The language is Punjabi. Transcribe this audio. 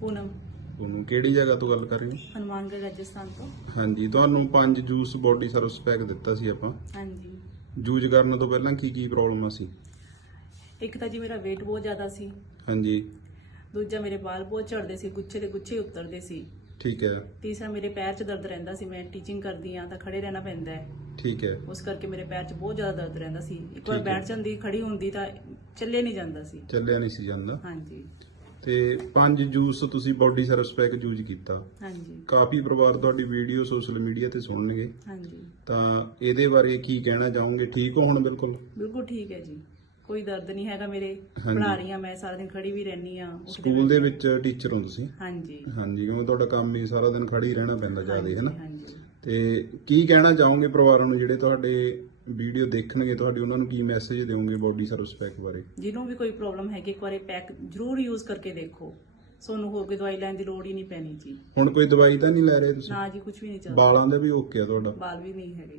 ਪੂਨਮ। ਤੁਹਾਨੂੰ ਕਿਹੜੀ ਜਗ੍ਹਾ ਤੋਂ ਗੱਲ ਕਰ ਰਹੇ ਹੋ? ਹਨੂਮਾਨਗੜ੍ਹ ਰਾਜਸਥਾਨ ਤੋਂ। ਹਾਂਜੀ ਤੁਹਾਨੂੰ ਪੰਜ ਜੂਸ ਬੋਡੀ ਸਰਵਿਸ ਪੈਕ ਦਿੱਤਾ ਸੀ ਆਪਾਂ। ਹਾਂਜੀ। ਯੂਜ਼ ਕਰਨ ਤੋਂ ਪਹਿਲਾਂ ਕੀ ਕੀ ਪ੍ਰੋਬਲਮਾਂ ਸੀ? ਇੱਕ ਤਾਂ ਜੀ ਮੇਰਾ weight ਬਹੁਤ ਜ਼ਿਆਦਾ ਸੀ। ਹਾਂਜੀ। ਦੂਜਾ ਮੇਰੇ ਵਾਲ ਬਹੁਤ ਝੜਦੇ ਸੀ ਗੁੱਛੇ ਦੇ ਗੁੱਛੇ ਉਤਰਦੇ ਸੀ। ਠੀਕ ਹੈ। ਤੀਸਰਾ ਮੇਰੇ ਪੈਰ 'ਚ ਦਰਦ ਰਹਿੰਦਾ ਸੀ ਮੈਂ ਟੀਚਿੰਗ ਕਰਦੀ ਆ ਤਾਂ ਖੜੇ ਰਹਿਣਾ ਪੈਂਦਾ ਹੈ। ਠੀਕ ਹੈ। ਉਸ ਕਰਕੇ ਮੇਰੇ ਪੈਰ 'ਚ ਬਹੁਤ ਜ਼ਿਆਦਾ ਦਰਦ ਰਹਿੰਦਾ ਸੀ। ਇੱਕ ਵਾਰ ਠੀਕ ਹੈ। ਬੈਠ ਜਾਂਦੀ ਖੜੀ ਹੁੰਦੀ ਤਾਂ ਚੱਲੇ ਨਹੀਂ ਜਾਂਦਾ ਸੀ। ਚੱਲਿਆ ਨਹੀਂ ਸੀ ਜਾਂਦਾ। ਹਾਂਜੀ। ਤੇ ਪੰਜ ਜੂਸ ਤੁਸੀਂ ਬੋਡੀ ਸਰਵਿਸ ਪੈਕ ਯੂਜ਼ ਕੀਤਾ। ਹਾਂਜੀ। ਕਾਫੀ ਪਰਿਵਾਰ ਤੁਹਾਡੀ ਵੀਡੀਓ ਸੋਸ਼ਲ ਮੀਡੀਆ ਤੇ ਸੁਣਨਗੇ। ਹਾਂਜੀ। ਤਾਂ ਇਹਦੇ ਬਾਰੇ ਕੀ ਕਹਿਣਾ ਚਾਹੋਗੇ? ਠੀਕ ਹੋ ਹੁਣ ਬਿਲਕੁਲ? ਬਿਲਕੁਲ ਠੀਕ ਹੈ ਜੀ। ਕੋਈ ਦਰਦ ਨਹੀਂ ਹੈਗਾ ਮੇਰੇ। ਪੜ੍ਹਾ ਰਹੀ ਆ ਮੈਂ ਸਾਰਾ ਦਿਨ ਖੜੀ ਵੀ ਰਹਿਣੀ ਆ ਸਕੂਲ ਦੇ ਵਿੱਚ ਟੀਚਰ ਹੋ ਤੁਸੀਂ? ਹਾਂਜੀ। ਹਾਂਜੀ ਕਿਉਂਕਿ ਤੁਹਾਡਾ ਕੰਮ ਹੀ ਸਾਰਾ ਦਿਨ ਖੜੀ ਰਹਿਣਾ ਪੈਂਦਾ ਜ਼ਿਆਦਾ ਹੈ ਨਾ? ਹਾਂਜੀ। ਤੇ ਕੀ ਕਹਿਣਾ ਚਾਹੋਗੇ ਪਰਿਵਾਰਾਂ ਨੂੰ ਜਿਹੜੇ ਤੁਹਾਡੇ ਵੀਡੀਓ ਦੇਖਣਗੇ? ਤੁਹਾਡੀ ਉਹਨਾਂ ਨੂੰ ਕੀ ਮੈਸੇਜ ਦਿਓਗੇ ਬੋਡੀ ਸਰਵਿਸ ਪੈਕ ਬਾਰੇ? ਜਿਹਨੂੰ ਵੀ ਕੋਈ ਪ੍ਰੋਬਲਮ ਹੈਗੀ ਇੱਕ ਵਾਰੀ ਪੈਕ ਜ਼ਰੂਰ ਯੂਜ਼ ਕਰਕੇ ਦੇਖੋ। ਤੁਹਾਨੂੰ ਹੋਰ ਕੋਈ ਦਵਾਈ ਲੈਣ ਦੀ ਲੋੜ ਹੀ ਨਹੀਂ ਪੈਣੀ ਜੀ। ਹੁਣ ਕੋਈ ਦਵਾਈ ਤਾਂ ਨਹੀਂ ਲੈ ਰਹੇ ਤੁਸੀਂ? ਨਾ ਜੀ ਕੁਝ ਵੀ ਨਹੀਂ ਚੱਲਦਾ ਬਾਲਾਂ ਦੇ ਵੀ ਓਕੇ ਆ ਤੁਹਾਡਾ? ਬਾਲ ਵੀ ਨਹੀਂ ਹੈਗੇ।